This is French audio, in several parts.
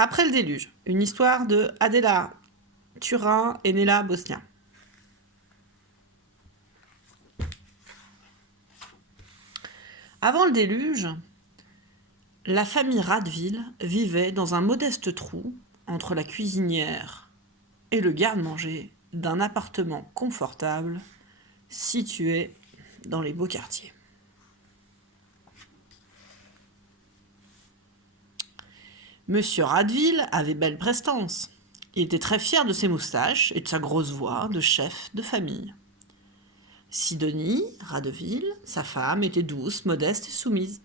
Après le déluge, une histoire de Adela Turin et Nella Bosnia. Avant le déluge, la famille Radeville vivait dans un modeste trou entre la cuisinière et le garde-manger d'un appartement confortable situé dans les beaux quartiers. Monsieur Radeville avait belle prestance. Il était très fier de ses moustaches et de sa grosse voix de chef de famille. Sidonie Radeville, sa femme, était douce, modeste et soumise.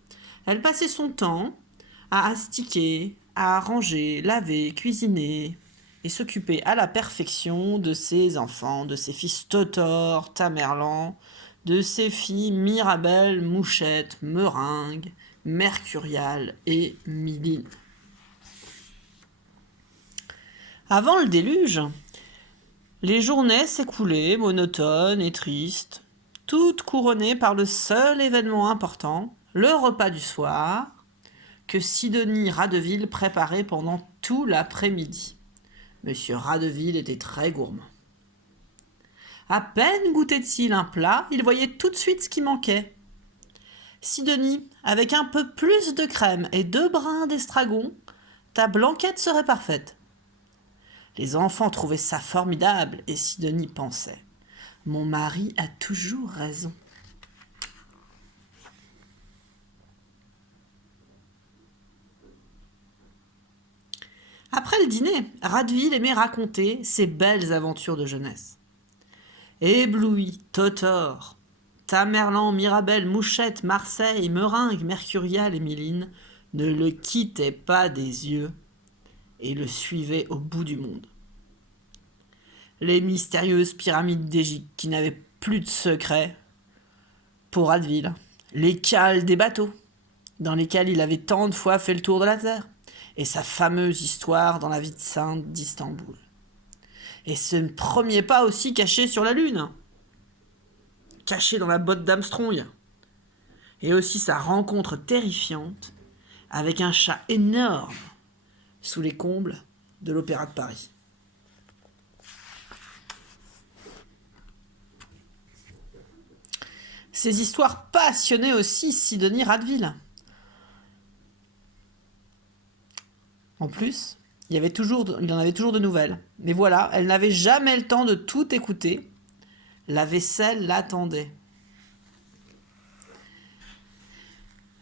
Elle passait son temps à astiquer, à ranger, laver, cuisiner et s'occuper à la perfection de ses enfants, de ses fils Totor, Tamerlan, de ses filles Mirabelle, Mouchette, Meringue, Mercurial et Miline. Avant le déluge, les journées s'écoulaient monotones et tristes, toutes couronnées par le seul événement important, le repas du soir, que Sidonie Radeville préparait pendant tout l'après-midi. Monsieur Radeville était très gourmand. À peine goûtait-il un plat, il voyait tout de suite ce qui manquait. Sidonie, avec un peu plus de crème et 2 brins d'estragon, ta blanquette serait parfaite. Les enfants trouvaient ça formidable et Sidonie pensait « Mon mari a toujours raison ». Après le dîner, Radeville aimait raconter ses belles aventures de jeunesse. Ébloui, Totor, Tamerlan, Mirabelle, Mouchette, Marseille, Meringue, Mercurial et Miline ne le quittaient pas des yeux et le suivaient au bout du monde. Les mystérieuses pyramides d'Égypte qui n'avaient plus de secret pour Radeville, les cales des bateaux dans lesquels il avait tant de fois fait le tour de la terre, et sa fameuse histoire dans la vie de sainte d'Istanbul. Et ce premier pas aussi caché sur la Lune, caché dans la botte d'Armstrong, et aussi sa rencontre terrifiante avec un chat énorme sous les combles de l'Opéra de Paris. Ces histoires passionnaient aussi Sidonie Radeville. En plus, il y en avait toujours de nouvelles. Mais voilà, elle n'avait jamais le temps de tout écouter. La vaisselle l'attendait.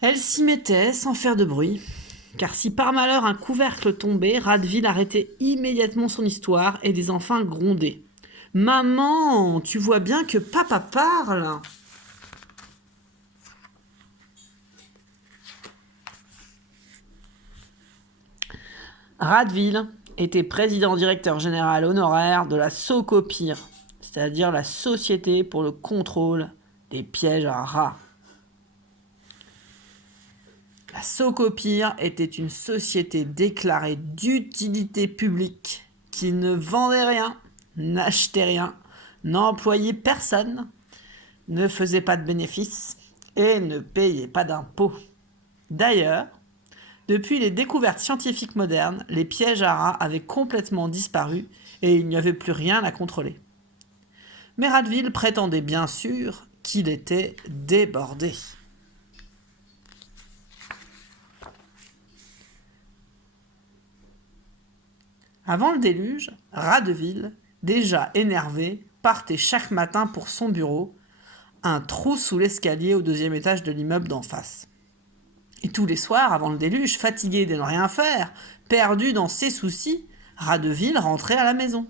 Elle s'y mettait sans faire de bruit, car si par malheur un couvercle tombait, Radeville arrêtait immédiatement son histoire et les enfants grondaient. « Maman, tu vois bien que papa parle !» Radeville était président-directeur général honoraire de la SOCOPIR, c'est-à-dire la Société pour le contrôle des pièges à rats. La SOCOPIR était une société déclarée d'utilité publique qui ne vendait rien, n'achetait rien, n'employait personne, ne faisait pas de bénéfices et ne payait pas d'impôts. D'ailleurs, depuis les découvertes scientifiques modernes, les pièges à rats avaient complètement disparu et il n'y avait plus rien à contrôler. Mais Radeville prétendait bien sûr qu'il était débordé. Avant le déluge, Radeville, déjà énervé, partait chaque matin pour son bureau, un trou sous l'escalier au 2e étage de l'immeuble d'en face. Et tous les soirs, avant le déluge, fatigué de ne rien faire, perdu dans ses soucis, Radeville rentrait à la maison.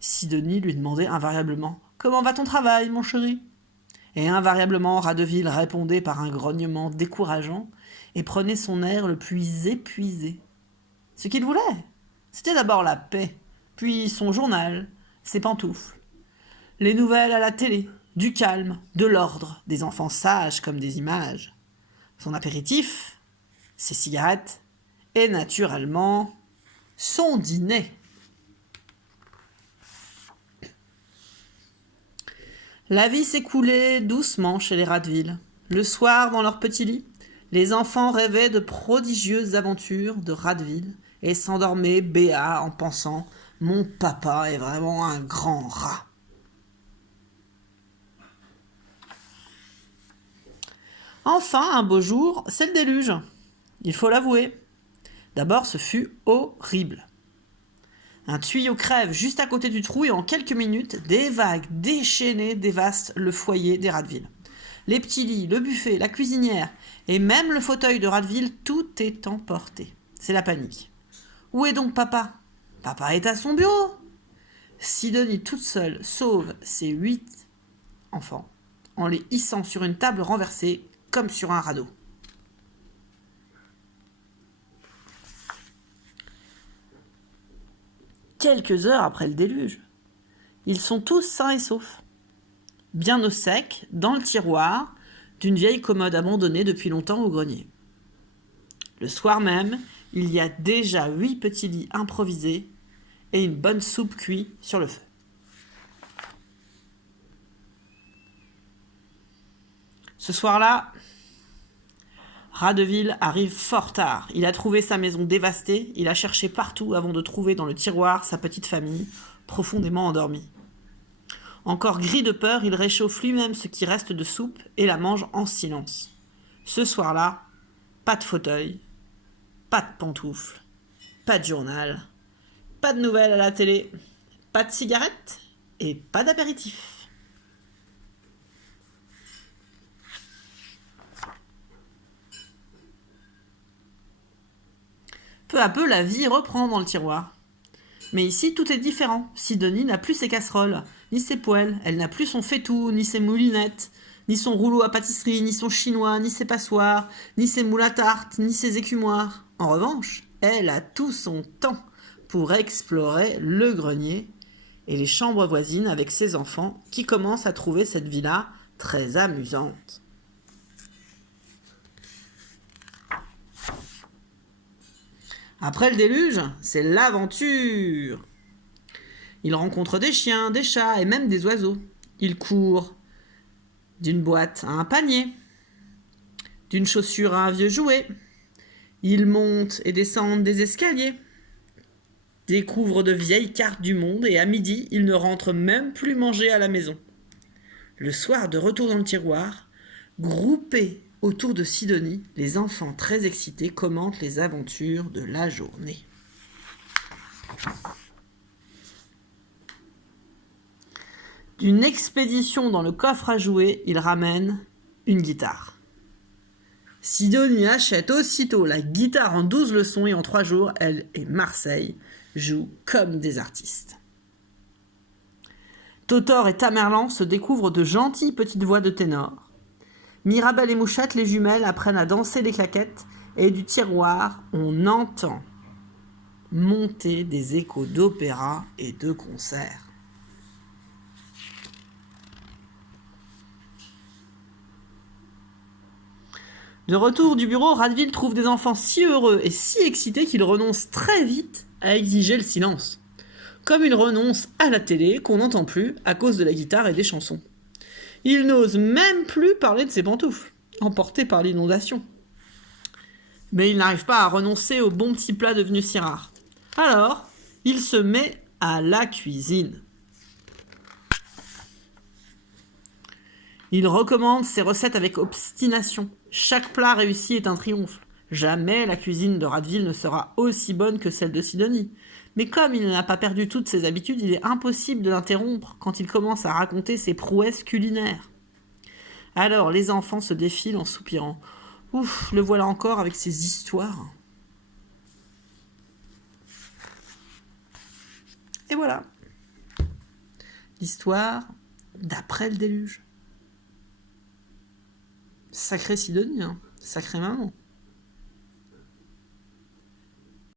Sidonie lui demandait invariablement « Comment va ton travail, mon chéri ?» Et invariablement, Radeville répondait par un grognement décourageant et prenait son air le plus épuisé. Ce qu'il voulait, c'était d'abord la paix, puis son journal, ses pantoufles, les nouvelles à la télé, du calme, de l'ordre, des enfants sages comme des images. Son apéritif, ses cigarettes et naturellement son dîner. La vie s'écoulait doucement chez les Radeville. Le soir, dans leur petit lit, les enfants rêvaient de prodigieuses aventures de Radeville et s'endormait béat en pensant « Mon papa est vraiment un grand rat ». Enfin, un beau jour, c'est le déluge. Il faut l'avouer. D'abord, ce fut horrible. Un tuyau crève juste à côté du trou et en quelques minutes, des vagues déchaînées dévastent le foyer des Ratteville. Les petits lits, le buffet, la cuisinière et même le fauteuil de Ratteville, tout est emporté. C'est la panique. Où est donc papa ? Papa est à son bureau. Sidonie toute seule sauve ses 8 enfants en les hissant sur une table renversée comme sur un radeau. Quelques heures après le déluge, ils sont tous sains et saufs, bien au sec, dans le tiroir d'une vieille commode abandonnée depuis longtemps au grenier. Le soir même, il y a déjà 8 petits lits improvisés et une bonne soupe cuite sur le feu. Ce soir-là, Radeville arrive fort tard. Il a trouvé sa maison dévastée. Il a cherché partout avant de trouver dans le tiroir sa petite famille, profondément endormie. Encore gris de peur, il réchauffe lui-même ce qui reste de soupe et la mange en silence. Ce soir-là, pas de fauteuil, pas de pantoufles, pas de journal, pas de nouvelles à la télé, pas de cigarettes et pas d'apéritif. Peu à peu, la vie reprend dans le tiroir. Mais ici, tout est différent. Sidonie n'a plus ses casseroles, ni ses poêles. Elle n'a plus son faitout, ni ses moulinettes, ni son rouleau à pâtisserie, ni son chinois, ni ses passoires, ni ses moules à tarte, ni ses écumoires. En revanche, elle a tout son temps pour explorer le grenier et les chambres voisines avec ses enfants qui commencent à trouver cette villa très amusante. Après le déluge, c'est l'aventure. Il rencontre des chiens, des chats et même des oiseaux. Il court d'une boîte à un panier, d'une chaussure à un vieux jouet. Il monte et descend des escaliers, découvre de vieilles cartes du monde et à midi, il ne rentre même plus manger à la maison. Le soir, de retour dans le tiroir, groupé autour de Sidonie, les enfants très excités commentent les aventures de la journée. D'une expédition dans le coffre à jouets, il ramène une guitare. Sidonie achète aussitôt la guitare en 12 leçons et en 3 jours, elle et Marseille jouent comme des artistes. Totor et Tamerlan se découvrent de gentilles petites voix de ténor. Mirabelle et Mouchette, les jumelles, apprennent à danser les claquettes et du tiroir, on entend monter des échos d'opéra et de concerts. De retour du bureau, Ratteville trouve des enfants si heureux et si excités qu'ils renoncent très vite à exiger le silence. Comme ils renoncent à la télé qu'on n'entend plus à cause de la guitare et des chansons. Il n'ose même plus parler de ses pantoufles, emporté par l'inondation. Mais il n'arrive pas à renoncer au bon petit plat devenu si rare. Alors, il se met à la cuisine. Il recommande ses recettes avec obstination. Chaque plat réussi est un triomphe. Jamais la cuisine de Ratteville ne sera aussi bonne que celle de Sidonie. Mais comme il n'a pas perdu toutes ses habitudes, il est impossible de l'interrompre quand il commence à raconter ses prouesses culinaires. Alors les enfants se défilent en soupirant. Ouf, le voilà encore avec ses histoires. Et voilà. L'histoire d'après le déluge. Sacrée Sidonie, hein. Sacrée maman.